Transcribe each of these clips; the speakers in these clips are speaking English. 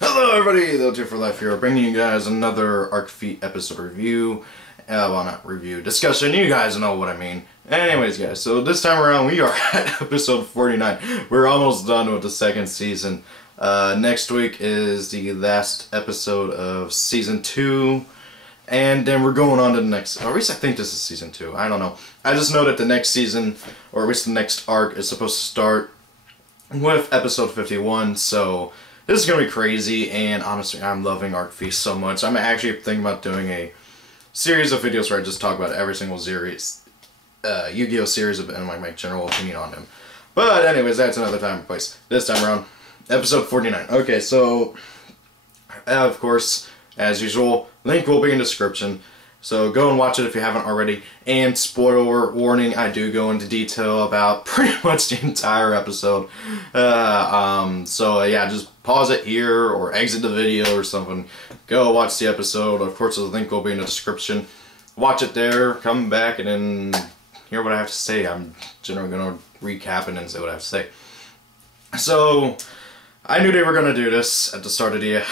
Hello everybody, the Two for Life here, bringing you guys another Arc V episode review. Well, not review, discussion, you guys know what I mean. Anyways guys, so this time around we are at episode 49. We're almost done with the second season. Next week is the last episode of season 2. And then we're going on to the next, or at least I think this is season 2, I don't know. I just know that the next season, or at least the next arc, is supposed to start with episode 51, so this is going to be crazy, and honestly, I'm loving Arc V so much. I'm actually thinking about doing a series of videos where I just talk about every single series, Yu-Gi-Oh! Series, and my general opinion on them. But anyways, that's another time and place. This time around, episode 49. Okay, so, of course, as usual, link will be in the description. So go and watch it if you haven't already. And spoiler warning, I do go into detail about pretty much the entire episode. So yeah, just pause it here or exit the video or something. Go watch the episode. Of course, the link will be in the description. Watch it there, come back, and then hear what I have to say. I'm generally going to recap and then say what I have to say. So, I knew they were going to do this at the start of the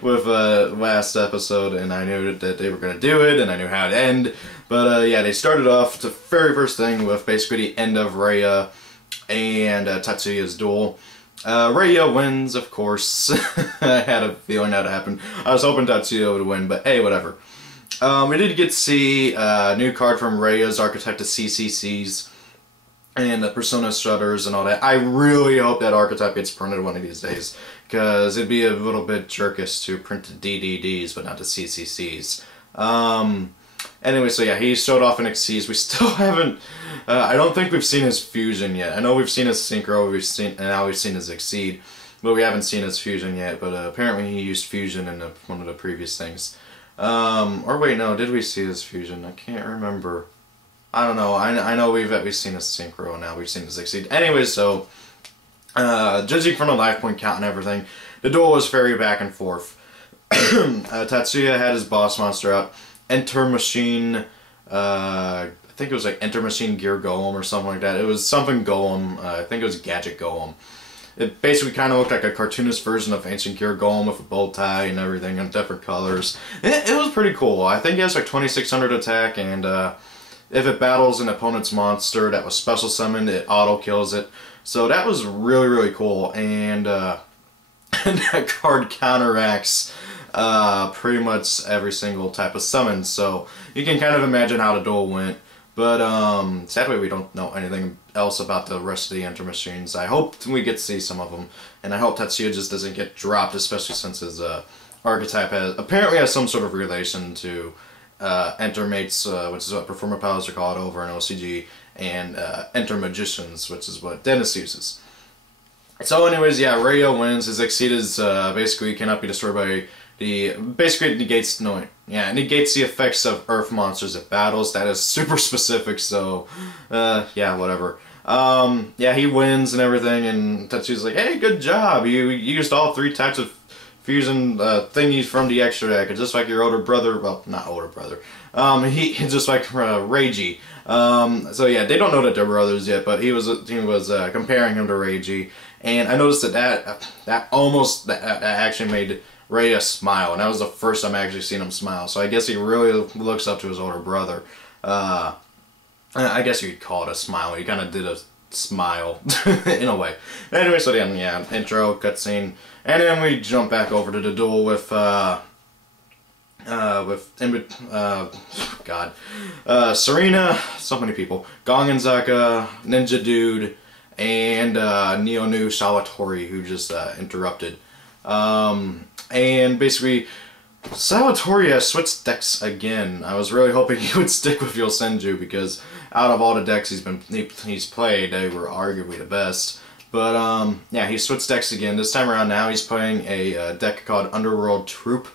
with last episode, and I knew that they were going to do it, and I knew how it'd end. But yeah, they started off the very first thing with basically the end of Raya and Tatsuya's duel. Raya wins, of course. I had a feeling that would happen. I was hoping Tatsuya would win, but hey, whatever. We did get to see a new card from Raya's archetype, the CCCs. And the Persona Shutters and all that. I really hope that archetype gets printed one of these days, because it'd be a little bit jerkish to print the DDDs but not the CCCs. Anyway, so yeah, he showed off in Xyz. We still haven't, I don't think we've seen his fusion yet. I know we've seen his Synchro, and now we've seen his Exceed, but we haven't seen his fusion yet. But apparently he used fusion in one of the previous things. Or wait, no, did we see his fusion? I can't remember. I don't know. I know we've at least seen a Synchro now. We've seen the Succeed. Anyway, so judging from the life point count and everything, the duel was very back and forth. Tatsuya had his boss monster out. Enter Machine. I think it was like Enter Machine Gear Golem or something like that. It was something Golem. I think it was Gadget Golem. It basically kind of looked like a cartoonist version of Ancient Gear Golem with a bow tie and everything in different colors. It was pretty cool. I think it has like 2600 attack, and if it battles an opponent's monster that was special summoned, it auto kills it. So that was really, really cool. And that card counteracts pretty much every single type of summon. So you can kind of imagine how the duel went. But sadly, we don't know anything else about the rest of the Enter Machines. I hope we get to see some of them. And I hope Tatsuya just doesn't get dropped, especially since his archetype apparently has some sort of relation to Enter Mates, which is what Performer Pilots are called over in OCG, and Enter Magicians, which is what Dennis uses. So anyways, yeah, Raya wins. His Exceed is basically cannot be destroyed by basically it negates, negates the effects of Earth monsters it battles. That is super specific, so yeah, whatever. Yeah, he wins and everything, and Tetsuya's like, hey, good job, you used all 3 types of fusion thingies from the extra deck, just like your older brother. Well, not older brother. He just like Reiji. So yeah, they don't know that they're brothers yet, but he was comparing him to Reiji, and I noticed that actually made Raya smile, and that was the first time I actually seen him smile. So I guess he really looks up to his older brother. I guess you'd call it a smile. He kind of did a smile in a way. Anyway, so then yeah, intro, cutscene, and then we jump back over to the duel with Serena, so many people, Gong and Zaka, Ninja Dude, and Neonu Sawatori, who just interrupted. And basically, Sawatori has switched decks again. I was really hoping he would stick with Yosenju, because out of all the decks he's played, they were arguably the best. But yeah, he switched decks again. This time around, now he's playing a deck called Underworld Troupe,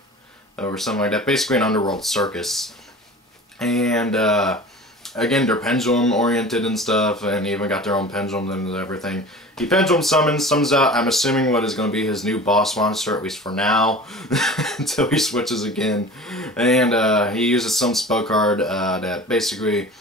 or something like that. Basically an Underworld Circus. And again, they're pendulum oriented and stuff, and even got their own pendulums and everything. He pendulum summons out, I'm assuming, what is going to be his new boss monster, at least for now, until he switches again. And he uses some spell card that basically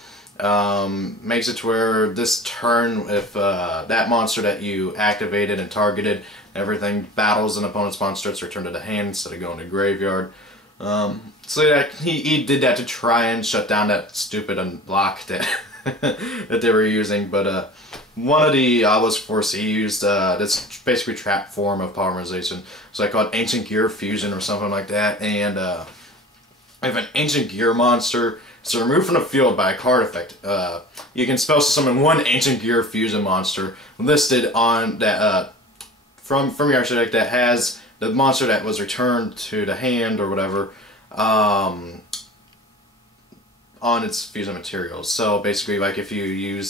makes it to where this turn, if that monster that you activated and targeted everything. Battles an opponent's monsters, return to the hand instead of going to graveyard. So yeah, he did that to try and shut down that stupid unlock that that they were using. But one of the Obelisk Force he used this basically trap form of polymerization. So I called Ancient Gear Fusion or something like that. And if an Ancient Gear monster is removed from the field by a card effect, you can spell summon one Ancient Gear Fusion monster listed on that from your action deck that has the monster that was returned to the hand or whatever on its fusion materials. So basically, like if you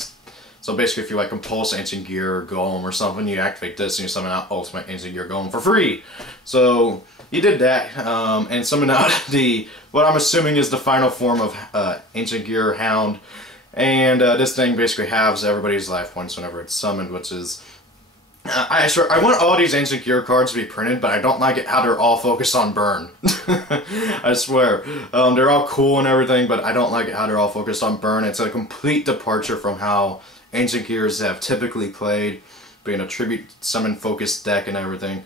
like compulse Ancient Gear Golem or something, you activate this and you summon out Ultimate Ancient Gear Golem for free. So he did that and summoned out what I'm assuming is the final form of Ancient Gear Hound. And this thing basically halves everybody's life points whenever it's summoned, which is... I want all these Ancient Gear cards to be printed, but I don't like it how they're all focused on burn. I swear. They're all cool and everything, but I don't like it how they're all focused on burn. It's a complete departure from how Ancient Gears have typically played, being a tribute summon focused deck and everything.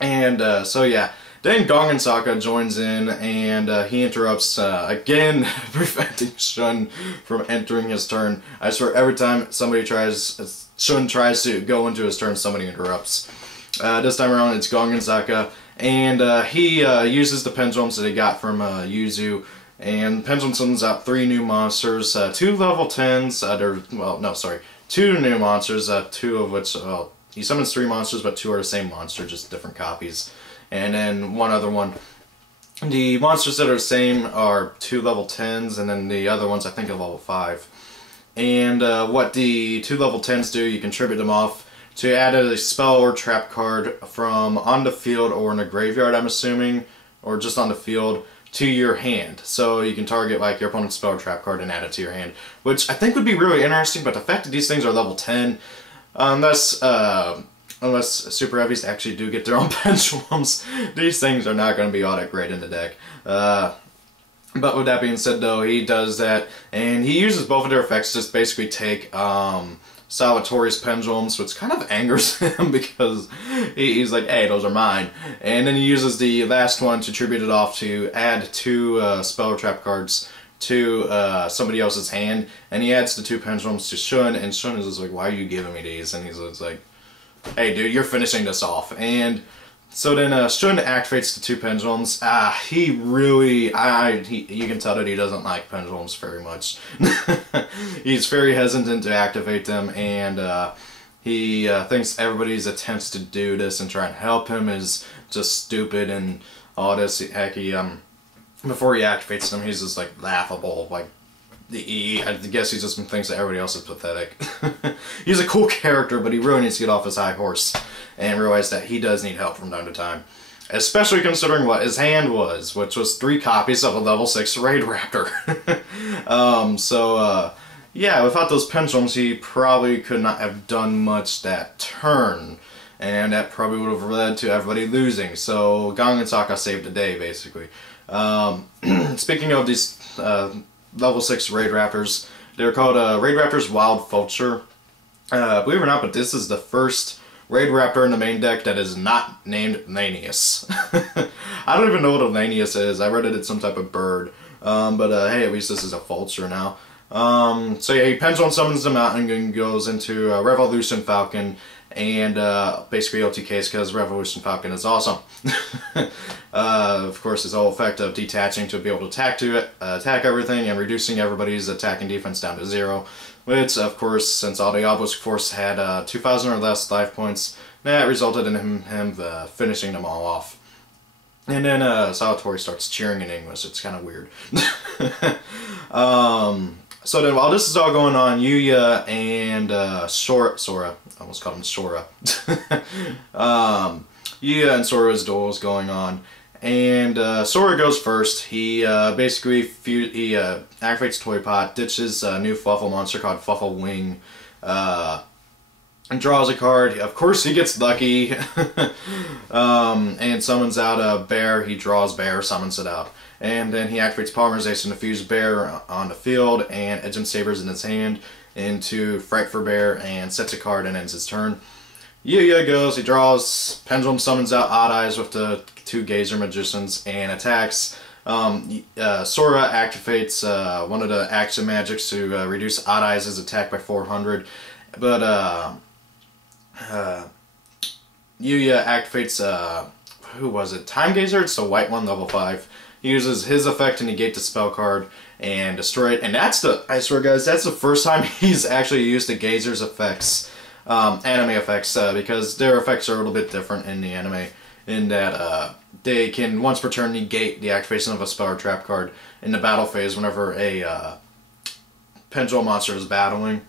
And so yeah, then Gongen Sokka joins in and he interrupts again, preventing Shun from entering his turn. I swear every time Shun tries to go into his turn, somebody interrupts. This time around it's Gongen Sokka, and he uses the pendulums that he got from Yuzu, and Pendulum summons out 3 new monsters, 2 level 10s, 2 new monsters, 2 of which, he summons 3 monsters, but 2 are the same monster, just different copies. And then 1 other one. The monsters that are the same are 2 level 10s, and then the other ones I think are level 5. And what the 2 level 10s do, you can tribute them off to add a spell or trap card from on the field or in the graveyard, I'm assuming, or just on the field, to your hand. So you can target like your opponent's spell or trap card and add it to your hand, which I think would be really interesting. But the fact that these things are level 10, unless Super Heavies actually do get their own pendulums, these things are not going to be all that great in the deck. But with that being said, though, he does that, and he uses both of their effects to just basically take Salvatore's pendulums, which kind of angers him because he's like, hey, those are mine. And then he uses the last one to tribute it off to add 2 spell or trap cards to somebody else's hand, and he adds the 2 pendulums to Shun, and Shun is just like, why are you giving me these? And he's just like, hey dude, you're finishing this off. And so then Shun activates the 2 pendulums. He really, you can tell that he doesn't like pendulums very much. He's very hesitant to activate them, and he thinks everybody's attempts to do this and try and help him is just stupid and all this. Heck, before he activates them, he's just like laughable. Like, I guess he just thinks that everybody else is pathetic. He's a cool character, but he really needs to get off his high horse and realize that he does need help from time to time. Especially considering what his hand was, which was 3 copies of a level 6 Raid Raptor. Yeah, without those pendulums, he probably could not have done much that turn. And that probably would have led to everybody losing. So Gongen Sokka saved the day, basically. Speaking of these level 6 Raid Raptors, they're called Raid Raptors Wild Vulture. Believe it or not, but this is the first Raid Raptor in the main deck that is not named Lanius. I don't even know what a Lanius is. I read it as some type of bird. Hey, at least this is a Vulture now. So yeah, he pendulum summons them out and then goes into Revolution Falcon and basically OTKs because Revolution Falcon is awesome. Of course, his whole effect of detaching to be able to attack everything and reducing everybody's attack and defense down to 0. Which, of course, since all the Obelisk Force had 2,000 or less life points, that resulted in him finishing them all off. And then Salvatore starts cheering in English. It's kind of weird. So then while this is all going on, Yuya and Sora, I almost called him Sora. Yuya and Sora's duel is going on. And Sora goes first. He basically activates Toy Pot, ditches a new Fluffle monster called Fluffle Wing, and draws a card. Of course he gets lucky, and summons out a bear. He draws bear, summons it out. And then he activates Polymerization to fuse bear on the field, and Edgem Sabers in his hand into Fright for Bear, and sets a card and ends his turn. Yugioh goes, he draws, Pendulum summons out Odd Eyes with the 2 Gazer Magicians and attacks. Sora activates one of the action magics to reduce Odd Eyes' attack by 400, but Yugioh activates, who was it? Time Gazer? It's the white one, level 5. He uses his effect to negate the spell card and destroy it, and that's the, I swear guys, that's the first time he's actually used the Gazer's effects, anime effects, because their effects are a little bit different in the anime, in that they can once per turn negate the activation of a spell or trap card in the battle phase whenever a pendulum monster is battling.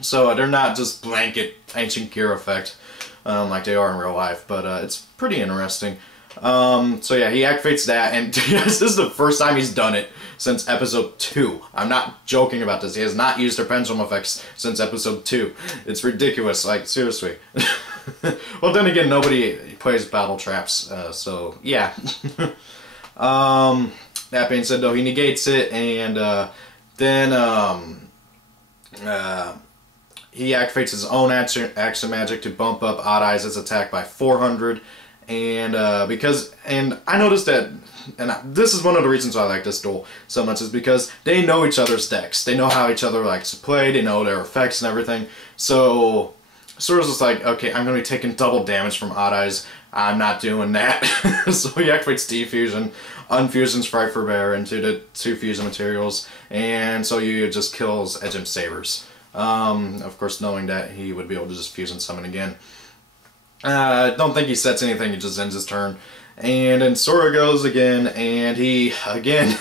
So they're not just blanket ancient gear effect like they are in real life, but it's pretty interesting. So yeah, he activates that, and yes, this is the first time he's done it since episode 2. I'm not joking about this. He has not used their pendulum effects since episode 2. It's ridiculous, like, seriously. Well, then again, nobody plays battle traps, so yeah. That being said, though, he negates it, and then he activates his own action magic to bump up Odd Eyes' attack by 400. And and I noticed that, and this is one of the reasons why I like this duel so much, is because they know each other's decks. They know how each other likes to play. They know their effects and everything. So Sora's just like, okay, I'm going to be taking double damage from Odd Eyes. I'm not doing that. So he activates Defusion, unfusions Fright for Bear into the 2 fusion materials, and so you just kills Edgem Sabers. Of course, knowing that he would be able to just fusion summon again. I don't think he sets anything, he just ends his turn. And then Sora goes again, and he, again,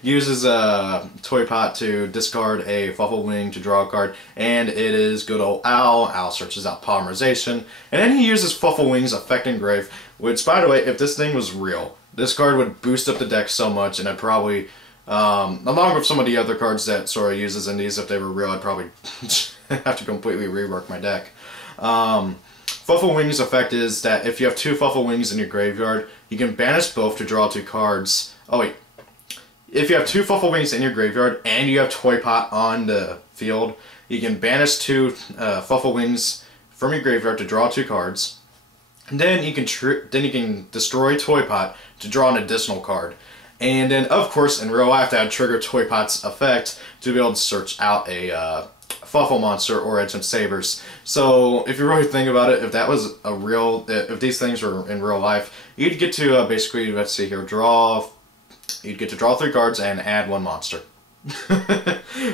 uses a Toy Pot to discard a Fuffle Wing to draw a card, and it is good old Owl. Owl searches out Polymerization, and then he uses Fuffle Wing's Effect Engrave, which, by the way, if this thing was real, this card would boost up the deck so much, and I'd probably, along with some of the other cards that Sora uses in these, if they were real, I'd probably have to completely rework my deck. Fuffle Wing's effect is that if you have 2 Fuffle Wings in your graveyard, you can banish both to draw 2 cards. Oh wait. If you have 2 Fuffle Wings in your graveyard and you have Toy Pot on the field, you can banish 2 Fuffle Wings from your graveyard to draw 2 cards. And then you can destroy Toy Pot to draw an additional card. And then, of course, in real life, that would trigger Toy Pot's effect to be able to search out a Fuffle monster or Edgem Sabers. So if you really think about it, if that was a real, if these things were in real life, you'd get to basically, let's see here, you'd get to draw 3 cards and add 1 monster.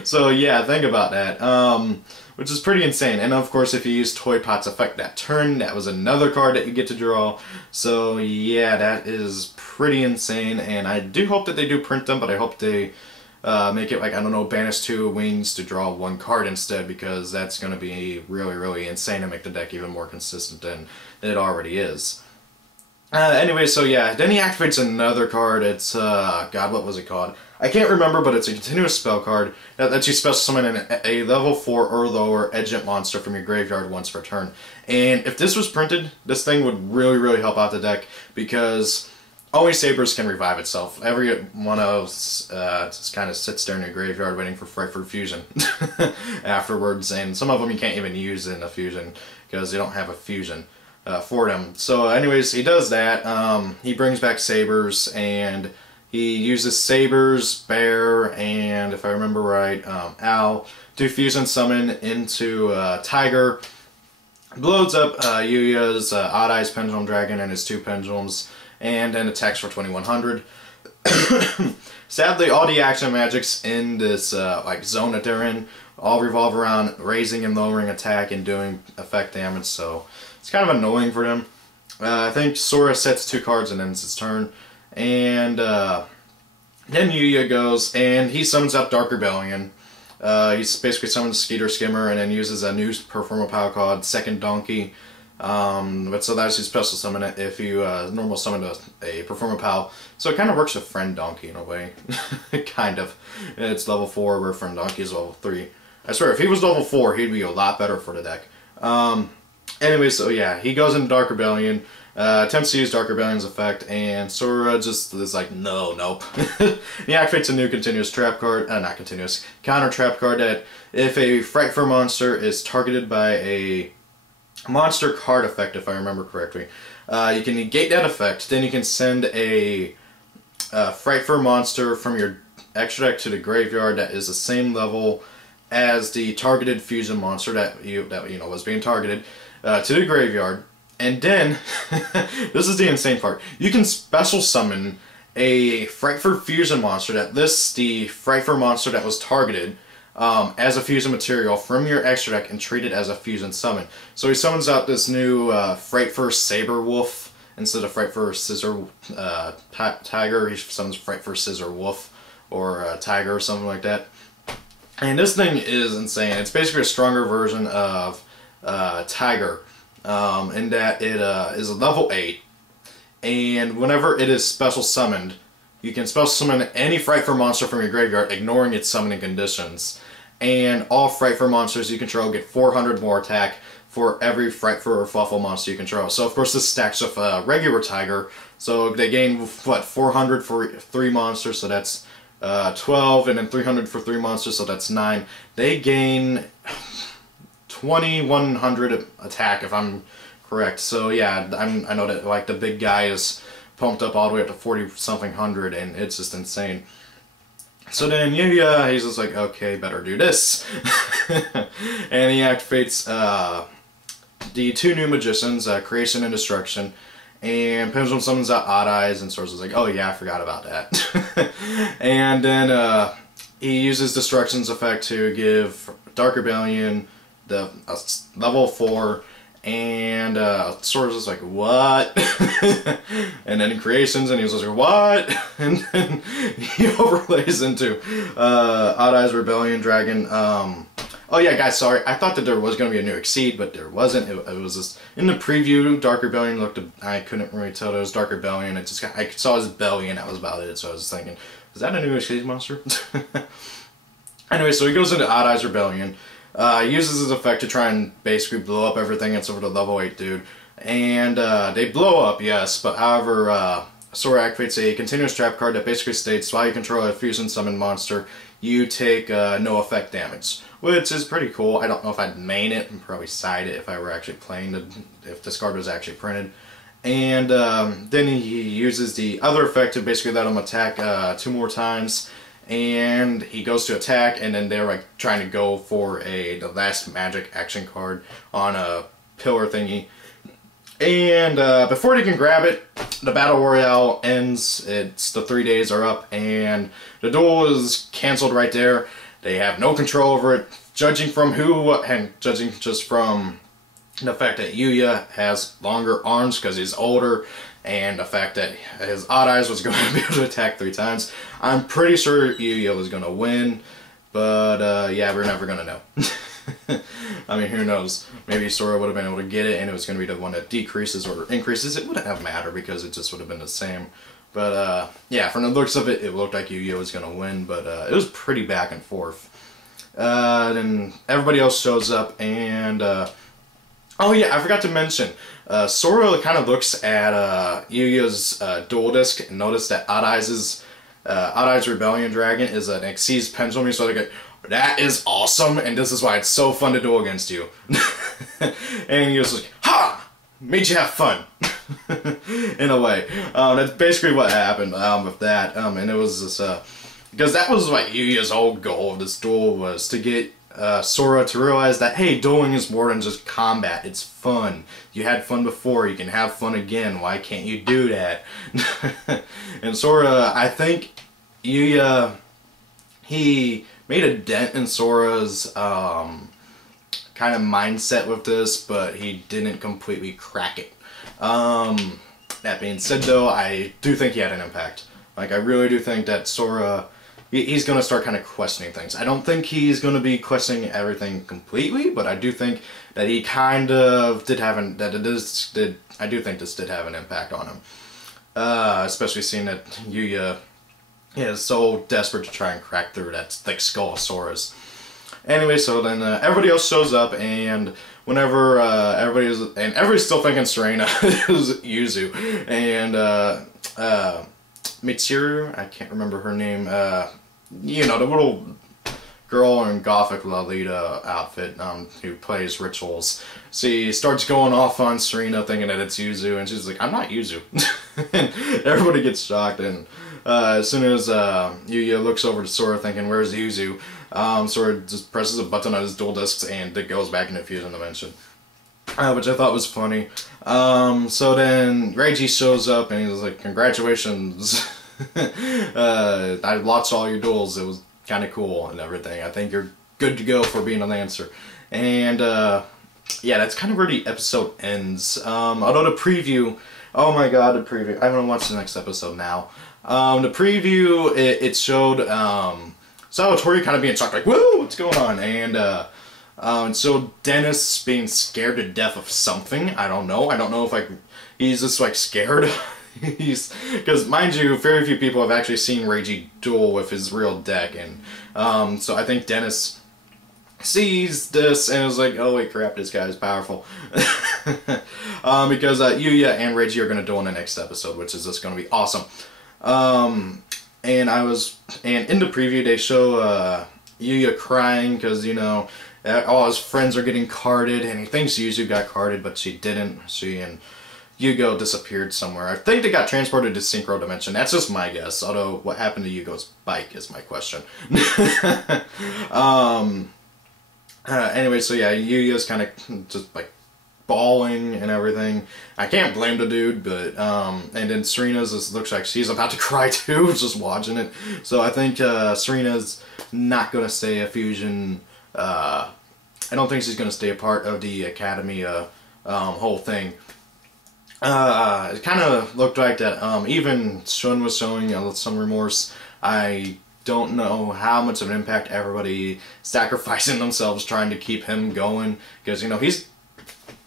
So yeah, think about that, which is pretty insane. And of course, if you use Toy Pot's effect that turn, that was another card that you get to draw. So yeah, that is pretty insane, and I do hope that they do print them, but I hope they make it like, I don't know, banish 2 wings to draw 1 card instead, because that's going to be really, really insane to make the deck even more consistent than it already is. Anyway, so yeah, then he activates another card. It's, God, what was it called? I can't remember, but it's a continuous spell card that lets you special summon a level 4 or lower Edgent monster from your graveyard once per turn. And if this was printed, this thing would really, really help out the deck, because only Sabers can revive itself. Every one of us just kind of sits there in your graveyard waiting for Frightful Fusion afterwards, and some of them you can't even use in a fusion because they don't have a fusion for them. So anyways, he does that. He brings back Sabers, and he uses Sabers, Bear, and if I remember right, Owl to fusion summon into Tiger. Blows up Yugioh's Odd Eyes Pendulum Dragon and his 2 pendulums, and then attacks for 2100. Sadly, all the action magics in this like zone that they're in all revolve around raising and lowering attack and doing effect damage, so it's kind of annoying for them. I think Sora sets 2 cards and ends its turn, and then Yugioh goes and he summons up Dark Rebellion. He's basically summons Skeeter Skimmer and then uses a new Performer Power called Second Donkey. But so that's you special summon it if you normal summon a Performer Pal. So it kind of works with Friend Donkey in a way. Kind of. It's level 4 where Friend Donkey is level 3. I swear, if he was level 4, he'd be a lot better for the deck. Anyway, so yeah, he goes into Dark Rebellion, attempts to use Dark Rebellion's effect, and Sora just is like, no, nope. He activates a new continuous trap card, not continuous, counter trap card that if a Frightful monster is targeted by a monster card effect, if I remember correctly. You can negate that effect, then you can send a Frightfur monster from your extra deck to the graveyard that is the same level as the targeted fusion monster that you know was being targeted to the graveyard. And then, this is the insane part, you can special summon a Frightfur fusion monster that lists the Frightfur monster that was targeted as a fusion material from your extra deck and treat it as a fusion summon. So he summons out this new Frightfur Saber Wolf instead of Frightfur Scissor Tiger. He summons Frightfur Scissor Wolf or Tiger or something like that. And this thing is insane. It's basically a stronger version of Tiger in that it is a level 8. And whenever it is special summoned, you can special summon any Frightfur monster from your graveyard, ignoring its summoning conditions. And all Frightfur monsters you control get 400 more attack for every Frightfur or Fluffle monster you control. So of course this stacks with regular Tiger. So they gain, what, 400 for 3 monsters, so that's 12, and then 300 for 3 monsters, so that's 9. They gain 2100 attack, if I'm correct. So yeah, I know that like the big guy is pumped up all the way up to 40-something hundred, and it's just insane. So then Yugioh, he's just like, okay, better do this. And he activates the 2 new magicians, Creation and Destruction, and Pendulum summons out Odd Eyes, and Source is like, oh yeah, I forgot about that. And then he uses Destruction's effect to give Dark Rebellion the level 4, and Source is like, what? And then Creations, and he was like, what? And then he overlays into Odd Eyes Rebellion Dragon. Oh yeah, guys, sorry. I thought that there was going to be a new Exceed, but there wasn't. It was just in the preview. Dark Rebellion looked. I couldn't really tell it was Dark Rebellion. It just I saw his belly, and that was about it. So I was thinking, is that a new Exceed monster? Anyway, so he goes into Odd Eyes Rebellion. Uses his effect to try and basically blow up everything except for the level 8 dude. And they blow up, yes, but however, Sora activates a continuous trap card that basically states, while you control a fusion summon monster, you take no effect damage. Which is pretty cool. I don't know if I'd main it and probably side it if I were actually playing if this card was actually printed. And then he uses the other effect to basically let him attack 2 more times. And he goes to attack, and then they're like trying to go for the last magic action card on a pillar thingy. And before they can grab it, the battle royale ends. The 3 days are up, and the duel is canceled right there. They have no control over it. Judging from and judging just from the fact that Yugioh has longer arms because he's older, and the fact that his Odd Eyes was going to be able to attack 3 times, I'm pretty sure Yugioh was going to win, but yeah, we're never going to know. I mean, who knows? Maybe Sora would have been able to get it, and it was going to be the one that decreases or increases. It wouldn't have mattered because it just would have been the same. But yeah, from the looks of it, it looked like Yugioh was going to win, but it was pretty back and forth. Then everybody else shows up, and oh yeah, I forgot to mention, Sora kind of looks at Yugioh's duel disc and noticed that Odd Eyes Rebellion Dragon is an Exceed's Pendulum, so like, that is awesome, and this is why it's so fun to duel against you. And he was like, ha! Made you have fun. In a way. That's basically what happened with that. And it was this, because that was like Yugioh's whole goal of this duel, was to get Sora to realize that, hey, dueling is more than just combat. It's fun. You had fun before, you can have fun again. Why can't you do that? And Sora, I think Yugioh, he made a dent in Sora's kind of mindset with this, but he didn't completely crack it. That being said, though, I do think he had an impact. Like, I really do think that Sora, he's going to start kind of questioning things. I don't think he's going to be questioning everything completely, but I do think that he kind of did have I do think this did have an impact on him. Especially seeing that Yugioh is so desperate to try and crack through that thick skull of Sora's. Anyway, so then everybody else shows up, and whenever everybody's still thinking Serena is Yuzu, and Mitsuru, I can't remember her name, you know, the little girl in Gothic Lolita outfit who plays rituals. She starts going off on Serena thinking that it's Yuzu, and she's like, I'm not Yuzu. And everybody gets shocked, and as soon as Yugioh looks over to Sora thinking, where's Yuzu? Sora just presses a button on his dual discs and it goes back into Fusion Dimension. Which I thought was funny. So then Reiji shows up and he's like, congratulations. I lost all your duels. It was kind of cool and everything. I think you're good to go for being a Lancer. And yeah, that's kind of where the episode ends. Although the preview, oh my god, the preview. I'm going to watch the next episode now. The preview, it showed Salvatore kind of being shocked, like, whoa, what's going on? And so Dennis being scared to death of something. I don't know. I don't know if like he's just like scared. Because mind you, very few people have actually seen Reiji duel with his real deck, and so I think Dennis sees this and is like, oh wait, crap, this guy is powerful. Because Yuya and Reiji are going to duel in the next episode, which is just going to be awesome. And in the preview they show Yuya crying because, you know, all his friends are getting carded, and he thinks Yuzu got carded, but she didn't. She and Yugioh disappeared somewhere. I think they got transported to Synchro Dimension. That's just my guess, although what happened to Yugioh's bike is my question. Anyway, so yeah, Yugioh's kind of just like bawling and everything. I can't blame the dude, but and then Serena's just looks like she's about to cry too, just watching it. So I think Serena's not gonna stay a Fusion. I don't think she's gonna stay a part of the Academy whole thing. It kind of looked like that. Even Shun was showing some remorse. I don't know how much of an impact everybody sacrificing themselves trying to keep him going, because, you know, he's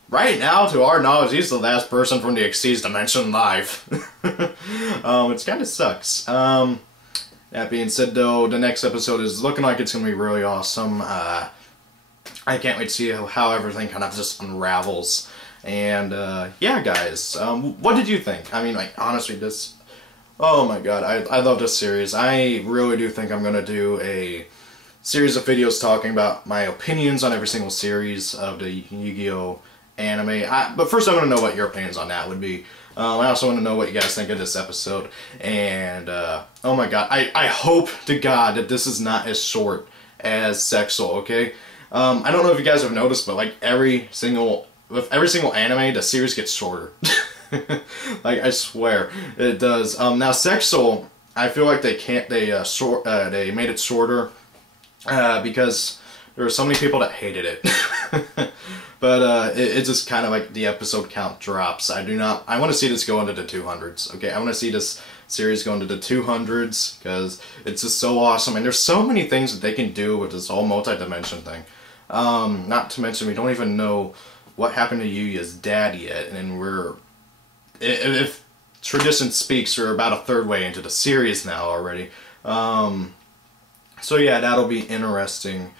right now, to our knowledge, he's the last person from the Xyz Dimension alive. It kind of sucks. That being said, though, the next episode is looking like it's going to be really awesome. I can't wait to see how everything kind of just unravels. And, yeah, guys, what did you think? I mean, like, honestly, this... Oh my god, I love this series. I really do think I'm going to do a series of videos talking about my opinions on every single series of the Yu-Gi-Oh! Anime. But first I want to know what your opinions on that would be. I also want to know what you guys think of this episode. And, oh my god, I hope to god that this is not as short as Sexual, okay? I don't know if you guys have noticed, but like with every single anime, the series gets shorter. Like, I swear it does. Now Sexual, I feel like they made it shorter because there were so many people that hated it. But it's just kind of like the episode count drops. I want to see this go into the 200s. Okay, I want to see this series go into the 200s because it's just so awesome, and there's so many things that they can do with this whole multi-dimension thing. Not to mention, we don't even know what happened to Yuya's dad yet, and if tradition speaks, we're about a third way into the series now already. So yeah, that'll be interesting.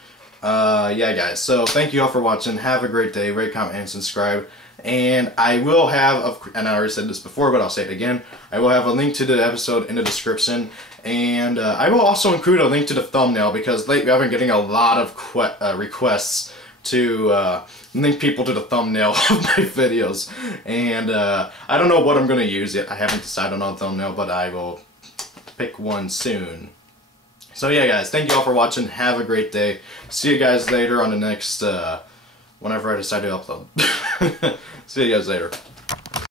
Yeah, guys, so thank you all for watching. Have a great day. Rate, comment, and subscribe. And I will have, and I already said this before, but I'll say it again, I will have a link to the episode in the description. And I will also include a link to the thumbnail, because lately I've been getting a lot of requests to link people to the thumbnail of my videos. And I don't know what I'm going to use yet. I haven't decided on a thumbnail, but I will pick one soon. So yeah, guys, thank you all for watching. Have a great day. See you guys later on the next, whenever I decide to upload. See you guys later.